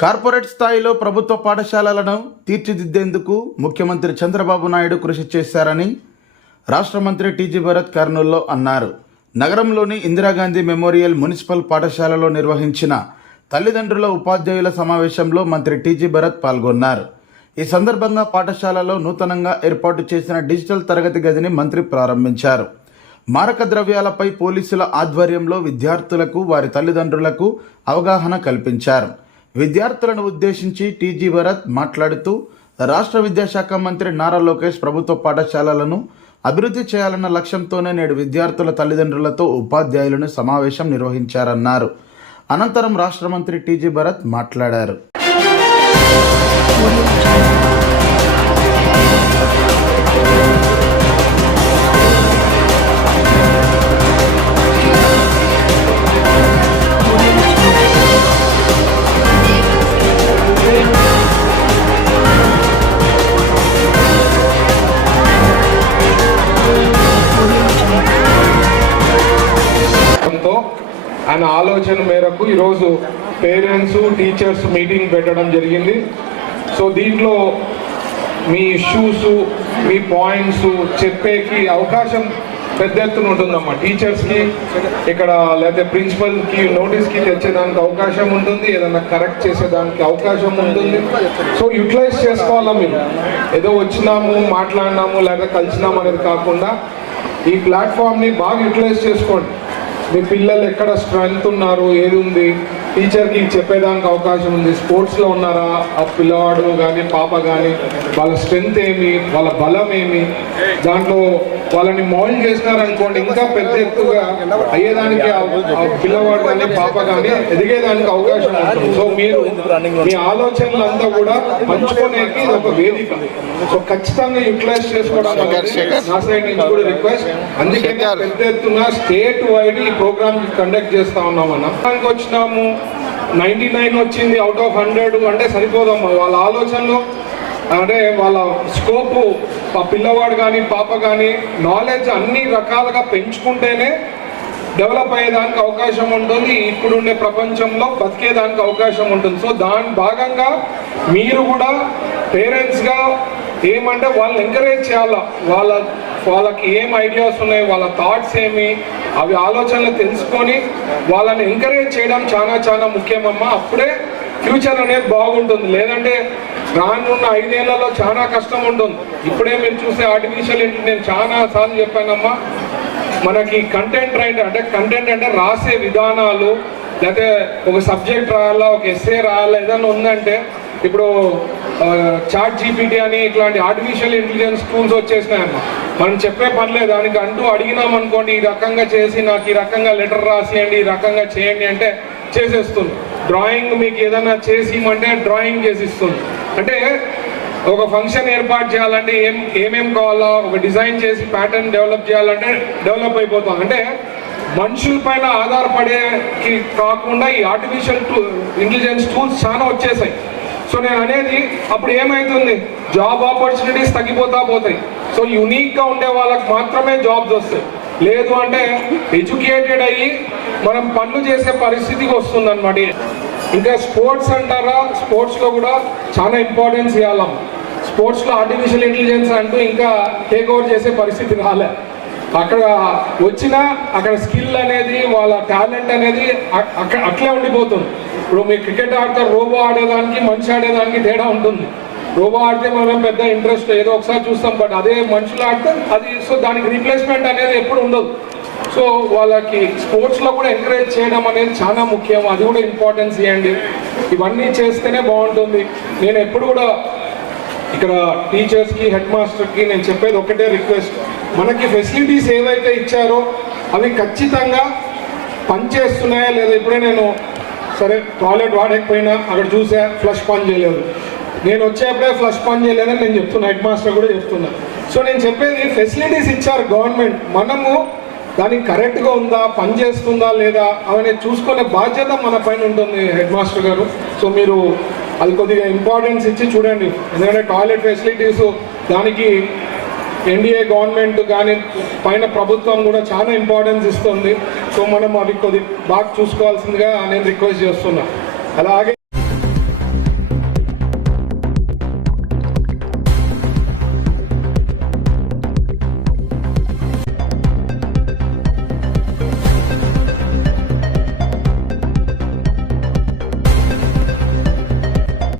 Corporate స్థాయిలో ప్రభుత్వ పాఠశాలలను తీర్చిదిద్దేందుకు ముఖ్యమంత్రి చంద్రబాబు నాయుడు కృషి చేశారని రాష్ట్ర మంత్రి టీజీ భరత్ కర్నూలులో అన్నారు. నగరంలోని ఇందిరాగాంధీ మెమోరియల్ మున్సిపల్ పాఠశాలలో నిర్వహించిన తల్లిదండ్రుల ఉపాధ్యాయుల సమావేశంలో మంత్రి టీజీ భరత్ పాల్గొన్నారు. ఈ సందర్భంగా పాఠశాలలో నూతనంగా ఏర్పాటు చేసిన డిజిటల్ తరగతి గదిని మంత్రి ప్రారంభించారు. మారక ద్రవ్యాలపై పోలీసుల ఆధ్వర్యంలో విద్యార్థులకు వారి తల్లిదండ్రులకు అవగాహన కల్పించారు. విద్యార్థులను ఉద్దేశించి టీజీ భరత్ మాట్లాడుతూ రాష్ట్ర విద్యాశాఖ మంత్రి నారా లోకేష్ ప్రభుత్వ పాఠశాలలను అభివృద్ధి చేయాలన్న లక్ష్యంతోనే నేడు విద్యార్థుల తల్లిదండ్రులతో ఉపాధ్యాయులను సమావేశం నిర్వహించారన్నారు. అనంతరం రాష్ట్ర మంత్రి టీజీ భరత్ మాట్లాడారు. ఆయన ఆలోచన మేరకు ఈరోజు పేరెంట్స్ టీచర్స్ మీటింగ్ పెట్టడం జరిగింది. సో దీంట్లో మీ ఇష్యూస్ మీ పాయింట్స్ చెప్పేకి అవకాశం పెద్ద ఎత్తున ఉంటుందమ్మా. టీచర్స్కి ఇక్కడ లేకపోతే ప్రిన్సిపల్కి నోటీస్కి తెచ్చేదానికి అవకాశం ఉంటుంది, ఏదన్నా కరెక్ట్ చేసేదానికి అవకాశం ఉంటుంది. సో యూటిలైజ్ చేసుకోవాలా. మీరు ఏదో వచ్చినాము మాట్లాడినాము లేదా కలిసినాము అనేది కాకుండా ఈ ప్లాట్ఫామ్ని బాగా యూటిలైజ్ చేసుకోండి. మీ పిల్లలు ఎక్కడ స్ట్రెంగ్త్ ఉన్నారు, ఏది ఉంది, టీచర్కి చెప్పేదానికి అవకాశం ఉంది. స్పోర్ట్స్లో ఉన్నారా ఆ పిల్లవాడు కానీ పాప కానీ, వాళ్ళ స్ట్రెంగ్త్ ఏమి, వాళ్ళ బలం ఏమి, దాంట్లో వాళ్ళని మౌల్డ్ చేసినారనుకోండి ఇంకా పెద్ద ఎత్తుగా అయ్యేదానికి ఆ పిల్లవాడు కానీ పాప కానీ ఎదిగేదానికి అవకాశం ఉంటుంది. సో మీరు మీ ఆలోచనలంతా కూడా పంచుకోనేకి ఇది ఒక వేదిక. సో ఖచ్చితంగా యూటిలైజ్ చేసుకోవడానికి నా సైడ్ నుంచి కూడా రిక్వెస్ట్. అందుకే పెద్ద ఎత్తున స్టేట్ వైడ్ ఈ ప్రోగ్రామ్ కండక్ట్ చేస్తా ఉన్నామన్నా. వచ్చినాము 99 వచ్చింది అవుట్ ఆఫ్ 100 అంటే సరిపోదమ్మా. వాళ్ళ ఆలోచనలు అంటే వాళ్ళ స్కోపు ఆ పిల్లవాడు కానీ పాప కానీ నాలెడ్జ్ అన్ని రకాలుగా పెంచుకుంటేనే డెవలప్ అయ్యేదానికి అవకాశం ఉంటుంది. ఇప్పుడుండే ప్రపంచంలో బతికేదానికి అవకాశం ఉంటుంది. సో దాని భాగంగా మీరు కూడా పేరెంట్స్గా ఏమంటే వాళ్ళని ఎంకరేజ్ చేయాలా. వాళ్ళకి ఏం ఐడియాస్ ఉన్నాయి, వాళ్ళ థాట్స్ ఏమి, అవి ఆలోచనలు తెలుసుకొని వాళ్ళని ఎంకరేజ్ చేయడం చాలా చాలా ముఖ్యమమ్మా. అప్పుడే ఫ్యూచర్ అనేది బాగుంటుంది. లేదంటే రానున్న 5 ఏళ్లలో చాలా కష్టం ఉంటుంది. ఇప్పుడే మీరు చూసే ఆర్టిఫిషియల్ ఇంటెలిజెన్స్ చాలా సార్లు చెప్పానమ్మా. మనకి కంటెంట్ రైటర్ అంటే కంటెంట్ అంటే రాసే విధానాలు, లేకపోతే ఒక సబ్జెక్ట్ రాయాలా, ఒక ఎస్సే రాయాలా, ఏదైనా ఉందంటే ఇప్పుడు చాట్ జీపీటీ అని ఇట్లాంటి ఆర్టిఫిషియల్ ఇంటెలిజెన్స్ టూల్స్ వచ్చేసినాయమ్మా. మనం చెప్పే పనిలేదు, దానికి అంటూ అడిగినామనుకోండి ఈ రకంగా చేసి నాకు ఈ రకంగా లెటర్ రాసియండి, ఈ రకంగా చేయండి అంటే చేసేస్తుంది. డ్రాయింగ్ మీకు ఏదైనా చేసి ఇవ్వమంటే డ్రాయింగ్ చేసిస్తుంది. అంటే ఒక ఫంక్షన్ ఏర్పాటు చేయాలంటే ఏమేం కావాలా, ఒక డిజైన్ చేసి ప్యాటర్న్ డెవలప్ చేయాలంటే డెవలప్ అయిపోతాం. అంటే మనుషుల పైన ఆధారపడేకి కాకుండా ఈ ఆర్టిఫిషియల్ ఇంటెలిజెన్స్ టూల్స్ చాలా వచ్చేసాయి. సో నేను అనేది అప్పుడు ఏమవుతుంది, జాబ్ ఆపర్చునిటీస్ తగ్గిపోతా పోతాయి. సో యూనిక్గా ఉండే వాళ్ళకి మాత్రమే జాబ్స్ వస్తాయి. లేదు అంటే ఎడ్యుకేటెడ్ అయ్యి మనం పనులు చేసే పరిస్థితికి వస్తుంది అనమాట. ఇంకా స్పోర్ట్స్ అంటారా, స్పోర్ట్స్లో కూడా చాలా ఇంపార్టెన్స్ ఇవ్వాలం. స్పోర్ట్స్లో ఆర్టిఫిషియల్ ఇంటెలిజెన్స్ అంటూ ఇంకా టేక్ ఓవర్ చేసే పరిస్థితి రాలే. అక్కడ వచ్చినా అక్కడ స్కిల్ అనేది వాళ్ళ టాలెంట్ అనేది అట్లే ఉండిపోతుంది. ఇప్పుడు మీరు క్రికెట్ ఆడతారు, రోబో ఆడేదానికి మనిషి ఆడేదానికి తేడా ఉంటుంది. రోబో ఆడితే మనం పెద్ద ఇంట్రెస్ట్ ఏదో ఒకసారి చూస్తాం, బట్ అదే మనుషులు ఆడితే అది సో దానికి రీప్లేస్మెంట్ అనేది ఎప్పుడు ఉండదు. సో వాళ్ళకి స్పోర్ట్స్లో కూడా ఎంకరేజ్ చేయడం అనేది చాలా ముఖ్యం. అది కూడా ఇంపార్టెన్స్ ఇవ్వండి. ఇవన్నీ చేస్తేనే బాగుంటుంది. నేను ఎప్పుడు కూడా ఇక్కడ టీచర్స్కి హెడ్ మాస్టర్కి నేను చెప్పేది ఒకటే రిక్వెస్ట్, మనకి ఫెసిలిటీస్ ఏవైతే ఇచ్చారో అవి ఖచ్చితంగా పనిచేస్తున్నాయా లేదా. ఇప్పుడే నేను సరే టాయిలెట్ వాడకపోయినా అక్కడ చూసా ఫ్లష్ పని చేయలేదు, నేను వచ్చేప్పుడే ఫ్లష్ పని చేయలేదని నేను చెప్తున్నా, హెడ్ మాస్టర్ కూడా చెప్తున్నా. సో నేను చెప్పేది ఫెసిలిటీస్ ఇచ్చారు గవర్నమెంట్, మనము దానికి కరెక్ట్గా ఉందా, పని చేస్తుందా లేదా అవన్నీ చూసుకునే బాధ్యత మన పైన ఉంటుంది హెడ్ మాస్టర్ గారు. సో మీరు అది కొద్దిగా ఇంపార్టెన్స్ ఇచ్చి చూడండి. ఎందుకంటే టాయిలెట్ ఫెసిలిటీస్ దానికి ఎన్డీఏ గవర్నమెంట్ కానీ పైన ప్రభుత్వం కూడా చాలా ఇంపార్టెన్స్ ఇస్తుంది. సో మనం అవి కొద్ది బాగా చూసుకోవాల్సిందిగా నేను రిక్వెస్ట్ చేస్తున్నా. అలాగే